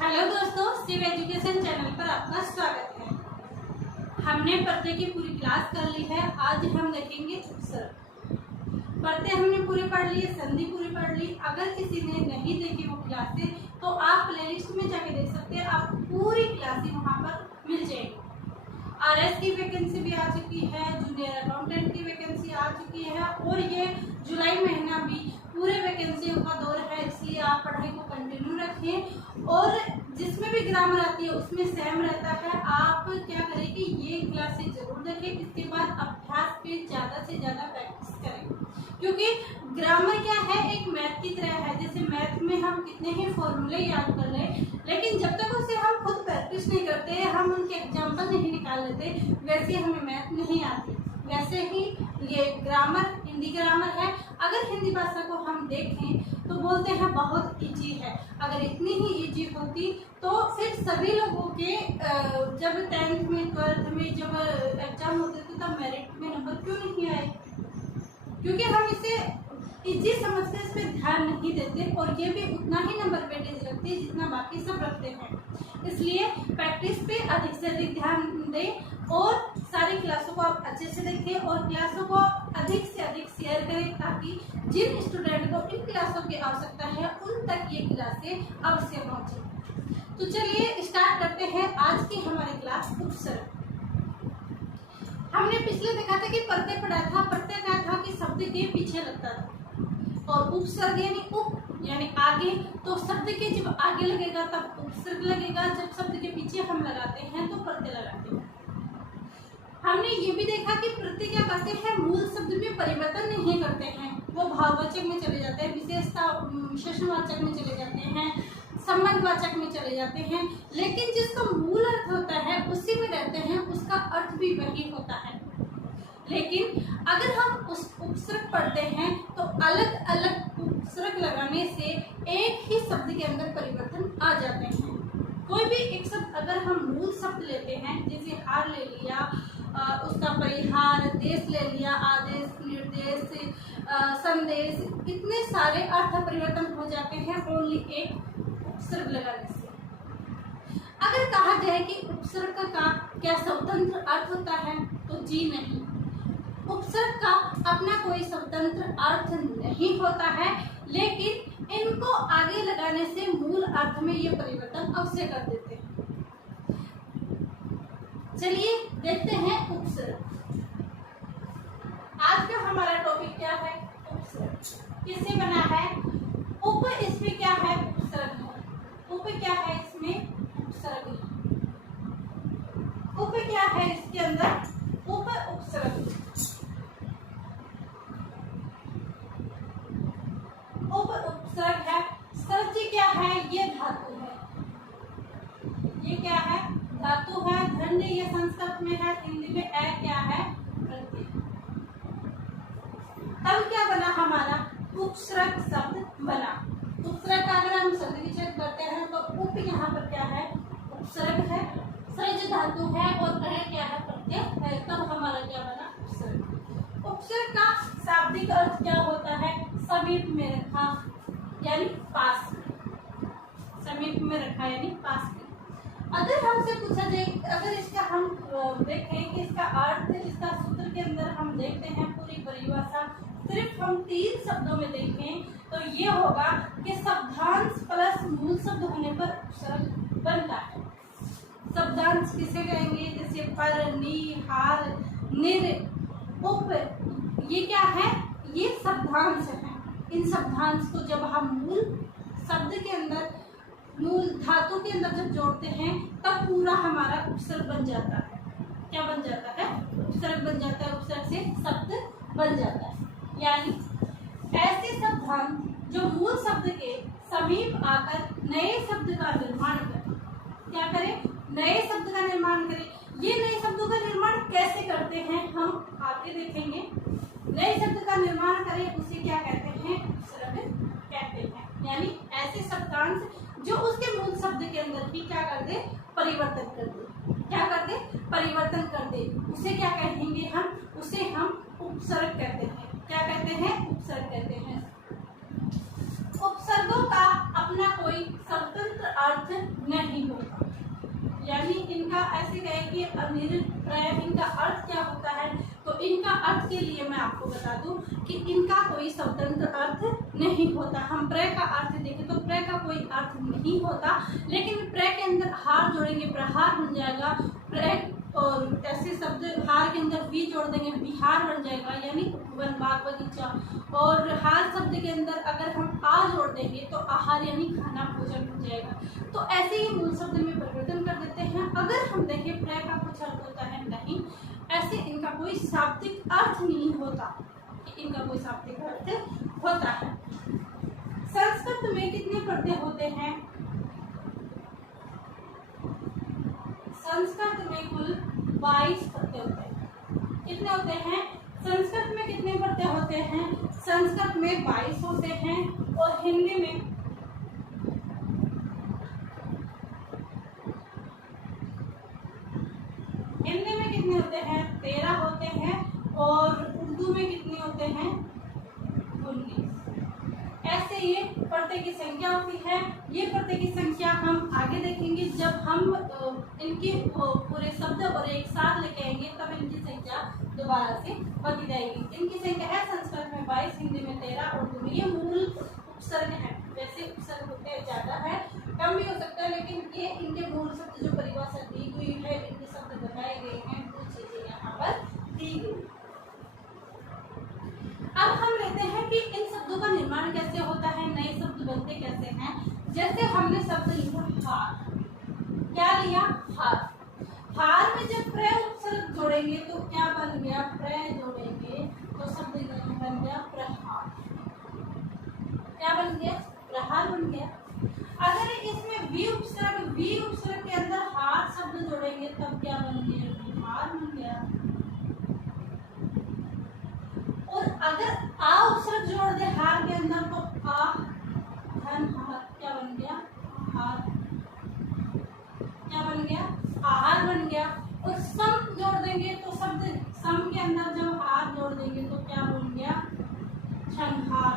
Hello दोस्तों, Shiv education channel पर आपका स्वागत है। हमने पढ़ते की पूरी क्लास कर ली है। आज हम देखेंगे उपसर्ग। पढ़ते हमने पूरी पढ़ ली है, संधि पूरी पढ़ ली। अगर किसी ने नहीं देखी वो क्लासें तो आप प्लेलिस्ट में जाके देख सकते हैं। आप पूरी क्लासें वहाँ पर मिल जाएगी। आरएस की वैकेंसी भी आ चुकी है, जूनियर अकाउंटेंट की वैकेंसी आ चुकी है और ये जुलाई महीना भी पूरे वैकेंसियों का दौर है, इसलिए आप पढ़ाई को कंटिन्यू रखें। और जिसमें भी ग्रामर आती है उसमें सेम रहता है। आप क्या करें कि ये क्लासेस जरूर देखें, इसके बाद अभ्यास पे ज़्यादा से ज़्यादा प्रैक्टिस करें, क्योंकि ग्रामर क्या है, एक मैथ की तरह है। जैसे मैथ में हम कितने ही फॉर्मूले याद कर लें, लेकिन जब तक उसे हम खुद प्रैक्टिस नहीं करते, हम उनके एग्जाम्पल नहीं निकाल लेते, वैसे हमें मैथ नहीं आती। वैसे ही ये ग्रामर हिंदी ग्रामर है। अगर हिंदी भाषा को हम देखें तो बोलते हैं बहुत इजी है। अगर इतनी ही इजी होती तो फिर सभी लोगों के जब 10th में 12th में जब एग्जाम होते थे तब मेरिट में नंबर क्यों नहीं आए? क्योंकि हम इसे इजी समझते इस पर ध्यान नहीं देते और ये भी उतना ही नंबर वेटेज रखते हैं जितना बाकी सब रखते हैं। इसलिए प्रैक्टिस पे अधिक से अधिक ध्यान दें और सारी क्लासों को आप अच्छे से देखें और क्लासों को अधिक से अधिक शेयर करें, ताकि जिन स्टूडेंट को इन क्लासों की आवश्यकता है उन तक ये क्लासें अवश्य पहुँचे। तो चलिए स्टार्ट करते हैं आज की हमारी क्लास उपसर्ग। हमने पिछले देखा था कि प्रत्यय पढ़ा था। प्रत्यय क्या था कि शब्द के पीछे लगता था, और उपसर्ग यानी उप यानी आगे। तो शब्द के जब आगे लगेगा तब उपसर्ग लगेगा, जब शब्द के पीछे हम लगाते हैं तो प्रत्यय लगाते हैं। हमने ये भी देखा कि प्रत्यय क्या करते हैं, मूल शब्द में परिवर्तन नहीं करते हैं, वो भाववाचक में चले जाते हैं, विशेषता विशेषणवाचक में चले जाते हैं, संबंधवाचक में चले जाते हैं। लेकिन जिसका मूल अर्थ होता है उसी में रहते हैं, उसका अर्थ भी वही होता है। लेकिन अगर हम उस उपसर्ग पढ़ते हैं तो अलग अलग उपसर्ग लगाने से एक ही शब्द के अंदर परिवर्तन आ जाते हैं। कोई भी एक शब्द अगर हम मूल शब्द लेते हैं, जैसे हार ले लिया, उसका परिहार, देश ले लिया, आदेश, निर्देश, संदेश, इतने सारे अर्थ परिवर्तन हो जाते हैं ओनली एक उपसर्ग लगाने से। अगर कहा जाए कि उपसर्ग का क्या स्वतंत्र अर्थ होता है तो जी नहीं, उपसर्ग का अपना कोई स्वतंत्र अर्थ नहीं होता है, लेकिन इनको आगे लगाने से मूल अर्थ में ये परिवर्तन अवश्य कर देते हैं। चलिए देखते हैं उपसर्ग। आज का हमारा टॉपिक क्या है? उपसर्ग। किससे बना है? उप इसमें क्या है? उपसर्ग है। उप क्या है? इसमें उपसर्ग है। उप क्या है? इसके अंदर उप उपसर्ग। उप उपसर्ग है। सर्ज क्या है? ये धातु है। ये क्या है? धातु है। धन्य ये संस्कृत में है, हिंदी में ए क्या है? प्रत्यय। तब क्या बना हमारा? उपसर्ग शब्द बना। उपसर्ग का अगर हम शब्द विच्छेद करते हैं तो उप यहाँ पर क्या है? उपसर्ग है। सर्ज धातु है और ए क्या है? प्रत्यय है। तब हमारा क्या बना? उपसर्ग। उपसर्ग का शाब्दिक अर्थ क्या होता है? समीप में रखा यानी पास में। समीप में रखा यानी पास में। अगर हमसे पूछा जाए, अगर इसका हम देखें कि इसका अर्थ, इसका सूत्र के अंदर हम देखते हैं पूरी परिभाषा, सिर्फ हम 3 शब्दों में देखें तो ये होगा कि शब्दांश प्लस मूल शब्द होने पर उपसर्ग बनता है। शब्दांश किसे कहेंगे? जैसे पर, नी, हार, निर, उप, ये क्या है? ये शब्दांश है। इन शब्दांश को जब हम मूल शब्द के अंदर, मूल धातु के अंदर जब जोड़ते हैं तब पूरा हमारा उपसर्ग बन जाता है। क्या बन जाता है? उपसर्ग बन जाता है। उपसर्ग से शब्द बन जाता है। यानी ऐसे शब्दांश जो मूल शब्द के समीप आकर नए शब्द का निर्माण करें। क्या करें? नए शब्द का निर्माण करें। ये नए शब्दों का निर्माण कैसे करते हैं हम आगे देखेंगे। नए शब्द का निर्माण करें उसे क्या कहते हैं? उपसर्ग कहते हैं। यानी ऐसे शब्दांश जो उसके मूल शब्द के अंदर ही क्या कर दे? परिवर्तन कर दे। क्या कर दे? परिवर्तन कर दे। उसे क्या कहेंगे हम? उसे हम उपसर्ग कहते हैं। क्या कहते हैं? उपसर्ग कहते हैं। उपसर्गों का अपना कोई स्वतंत्र अर्थ नहीं होता। यानी इनका ऐसे कहे कि निरप्रय इनका अर्थ क्या होता है, तो इनका अर्थ के लिए मैं आपको बता दूं कि इनका कोई स्वतंत्र अर्थ नहीं होता। हम प्रय का अर्थ देखें तो प्रय का कोई अर्थ नहीं होता, लेकिन प्रय के अंदर हार जोड़ेंगे प्रहार बन जाएगा। प्रय और ऐसे शब्द हार के अंदर वी जोड़ देंगे बिहार बन जाएगा, यानी वन बाग बगीचा। और हार शब्द के अंदर अगर हम आ जोड़ देंगे तो आहार यानी खाना भोजन हो जाएगा। तो ऐसे ही मूल शब्द में परिवर्तन कर देते हैं। अगर हम देखें प्रय का कुछ अर्थ होता है नहीं, ऐसे इनका कोई शाब्दिक अर्थ नहीं होता, इनका कोई शाब्दिक अर्थ होता है। संस्कृत में कितने प्रत्यय होते हैं? संस्कृत में कुल 22 प्रत्यय होते हैं। कितने होते हैं? संस्कृत में कितने प्रत्यय होते हैं? संस्कृत में 22 होते हैं और हिंदी में कितने होते हैं? 13 होते हैं। और उर्दू में कितने होते हैं? 19। ऐसे ये प्रत्यय की संख्या होती है। ये प्रत्यय की संख्या हम आगे देखेंगे, जब हम इनके पूरे शब्द और एक साथ लेके आएंगे तब इनकी संख्या दोबारा से बढ़ती जाएगी। इनकी संख्या है संस्कृत में 22, हिंदी में 13, उर्दू में। ये मूल उपसर्ग है, वैसे उपसर्ग होते ज्यादा है, कम भी हो सकता है, लेकिन ये इनके मूल शब्द जो परिभाषा दी हुई है, इनके शब्द बताए गए हैं, वो चीजें यहाँ पर दी गई। अब हम लेते हैं कि इन शब्दों का निर्माण कैसे होता है, नए शब्द बनते कैसे हैं। जैसे हमने शब्द लिया हार। क्या लिया? हार। हार में जब प्रय उपसर्ग जोड़ेंगे तो क्या बन गया? प्रय जोड़ेंगे तो शब्द बन गया प्रहार। क्या बन गया? प्रहार बन गया। अगर इसमें वी उपसर्ग के अंदर हार शब्द जोड़ेंगे तब क्या बन गया? विहार बन गया। और अगर आ उपसर्ग जोड़ दे हार के अंदर तो आ धन हार क्या बन गया? हार। क्या बन गया? आहार बन गया। और सम जोड़ देंगे तो शब्द सम के अंदर जब हार जोड़ देंगे तो क्या बन गया? संहार।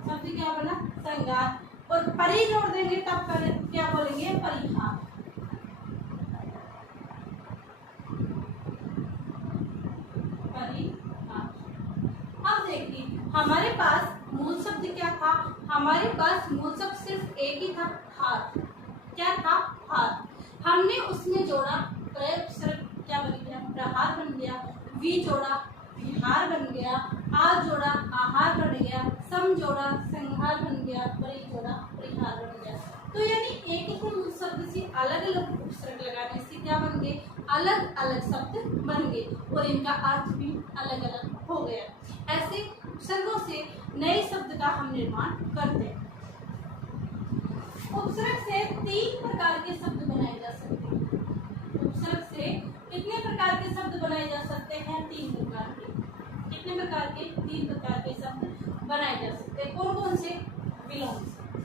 शब्द क्या बना? संगार। और परि जोड़ देंगे तब क्या बोलेंगे? परिहार। अब देखिए हमारे पास मूल शब्द क्या था? हमारे पास मूल शब्द सिर्फ एक ही था, हार। क्या था? हार। हमने उसमें जोड़ा प्रय उपसर्ग, क्या बन गया? प्रहार बन गया। वी जोड़ा विहार बन गया। आ जोड़ा आहार बन गया। सम जोड़ा संहार बन गया। परि जोड़ा परिहार बन गया। तो यानी एक ही मूल शब्द से अलग अलग उपसर्ग लगाने से क्या बन गए? अलग अलग शब्द बन गए और इनका अर्थ भी अलग अलग हो गया। ऐसे उपसर्गों से नए शब्द का हम निर्माण करते हैं। उपसर्ग से 3 प्रकार के शब्द बनाए जा सकते हैं। उपसर्ग से कितने प्रकार के शब्द बनाए जा सकते हैं? 3 प्रकार के। कितने प्रकार के? 3 प्रकार के शब्द बनाए जा सकते हैं। कौन कौन से? विलोम शब्द,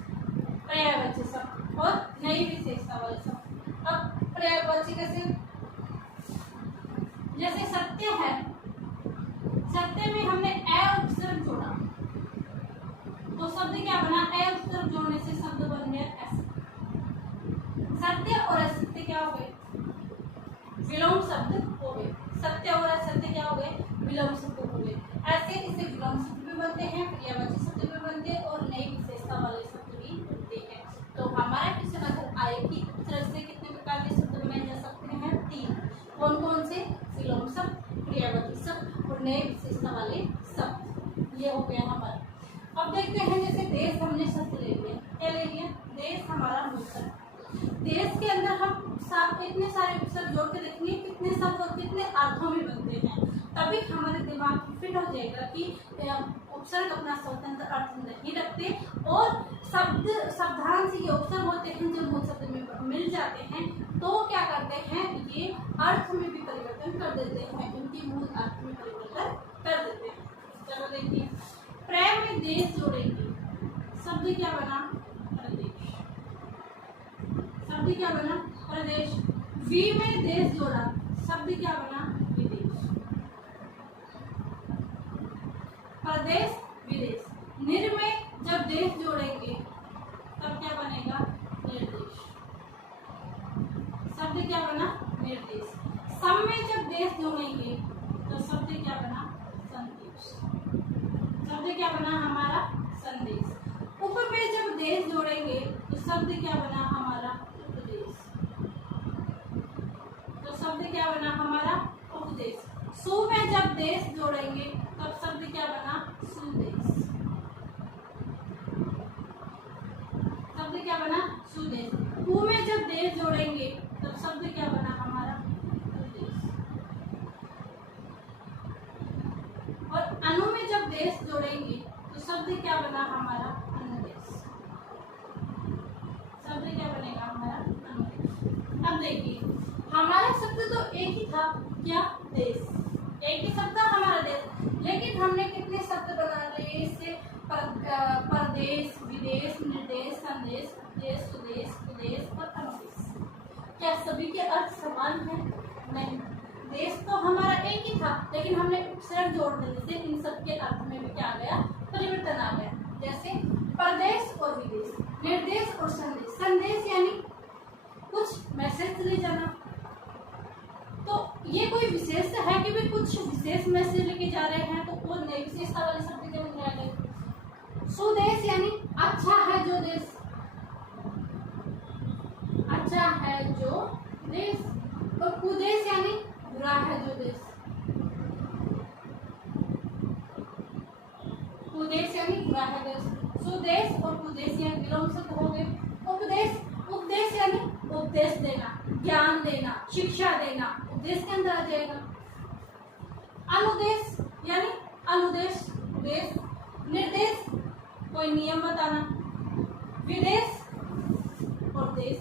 पर्यायवाची शब्द और नई विशेषता वाले शब्द। अब पर्यायवाची कैसे? जैसे सत्य है, सत्य में हमने ए उपसर्ग जोड़ा तो शब्द क्या बना? ए उपसर्ग जोड़ने से शब्द बन गया ऐसा। सत्य और असत्य क्या हो गए? विलोम शब्द हो गए। सत्य और असत्य क्या हो गए? विलोम शब्द हो गए। ऐसे इसे विलोम शब्द भी बनते हैं, पर्यायवाची शब्द भी बनते हैं और नई विशेषता वाले शब्द भी बनते हैं। तो हमारा क्वेश्चन अगर आए कि उपसर्ग से कितने प्रकार के शब्द बनाए जा सकते हैं? 3। कौन कौन से? विलोम शब्द, पर्यायवाची शब्द और नए विशेषता वाले शब्द। ये हो गया हमारा। अब देखते हैं, जैसे देश हमने शब्द ले लिया। क्या ले लिया? देश हमारा मूल शब्द। देश के अंदर हम इतने सारे उपसर्ग जोड़ के देखेंगे कितने शब्द और कितने अर्थों में बनते हैं, तभी हमारे दिमाग में फिट हो जाएगा कि उपसर्ग अपना स्वतंत्र अर्थ नहीं रखते और शब्दांश ये उपसर्ग होते हैं जो मूल शब्द में मिल जाते हैं तो क्या करते हैं? ये अर्थ में भी परिवर्तन कर देते हैं, इनकी मूल अर्थ में परिवर्तन कर देते हैं। चलो देखिए, प्रय में देश जोड़ेंगे, शब्द क्या बना? प्रदेश। शब्द क्या बना? प्रदेश। वी में देश जोड़ा, शब्द क्या बना? विदेश। प्रदेश विदेश। निर में जब देश जोड़ेंगे तब क्या बनेगा? निर्देश। बना? निर्देश। सम में जब देश जोड़ेंगे तो शब्द क्या बना? संदेश। शब्द क्या बना हमारा? संदेश। उप में जब देश जोड़ेंगे तो शब्द क्या बना हमारा? उपदेश। तो शब्द क्या बना हमारा? उपदेश। सु में जब देश जोड़ेंगे तब शब्द क्या बना? सुदेश। शब्द क्या बना? सुदेश। उ में जब देश जोड़ेंगे तब शब्द क्या बना हमारा? उदेश। और अनु में जब देश जोड़ेंगे तो शब्द क्या बना हमारा? अनुदेश। शब्द क्या बनेगा हमारा? अनुदेश। अब देखिए हमारा शब्द तो एक ही था, क्या? देश। एक ही शब्द था हमारा देश, लेकिन हमने कितने शब्द बना लिए इससे? परदेश, विदेश, निर्देश, संदेश, उपदेश, सुदेश, विदेश और अनुदेश। क्या सभी के अर्थ समान हैं? नहीं। देश तो हमारा एक ही था, लेकिन हमने उपसर्ग जोड़ देने से इन सब के अर्थ में भी क्या आ गया? परिवर्तन आ गया। जैसे परदेश और विदेश, निर्देश और संदेश। संदेश यानी कुछ मैसेज ले जाना, तो ये कोई विशेष है कि भी कुछ विशेष मैसेज लेके जा रहे हैं, तो वो नई विशेषता वाले शब्द के बन जाएंगे। सुदेश यानी अच्छा है जो देश, अच्छा है जो देश। तो कुदेश यानी बुरा है जो देश, कुदेश यानी बुरा है देश। सुदेश और कुदेश यानी विलोम शब्द हो गए। उपदेश, उपदेश यानी उपदेश देना, ज्ञान देना, शिक्षा देना, उपदेश के अंदर आ जाएगा। अनुदेश यानी अनुदेश, देश। निर्देश कोई नियम बताना। विदेश और देश,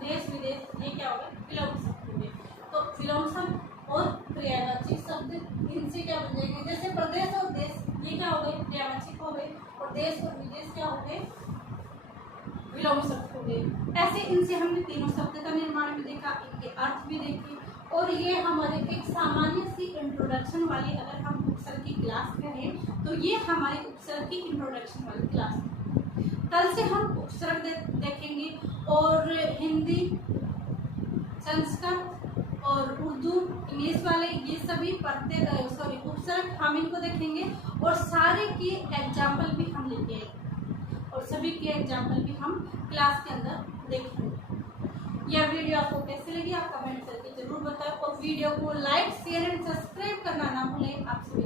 देश विदेश, ये क्या होगा? विलोम शब्द हो गए। तो विलोम शब्द और क्रियावाची शब्द इनसे क्या बन जाएंगे? जैसे प्रदेश और देश, ये क्या हो गए? क्रियावाचक हो गए, और देश और विदेश क्या हो गए? विलोम शब्द हो गए। ऐसे इनसे हमने तीनों शब्द का निर्माण भी देखा, इनके अर्थ भी देखे, और ये हमारे एक सामान्य सी इंट्रोडक्शन वाली, अगर हम उपसर्ग की क्लास करें तो ये हमारी उपसर्ग की इंट्रोडक्शन वाली क्लास है। कल से हम उपसर्ग देखेंगे, और हिंदी, संस्कृत और उर्दू, इंग्लिश वाले ये सभी पढ़ते रहे। सॉरी, उपसर्ग हम इनको देखेंगे, और सारे की एग्जाम्पल भी हम लेके आएंगे, और सभी के एग्जाम्पल भी हम क्लास के अंदर देखेंगे। यह वीडियो आपको कैसे लगी आप कमेंट करके जरूर बताएं, और वीडियो को लाइक, शेयर एंड सब्सक्राइब करना ना भूलें। आप सभी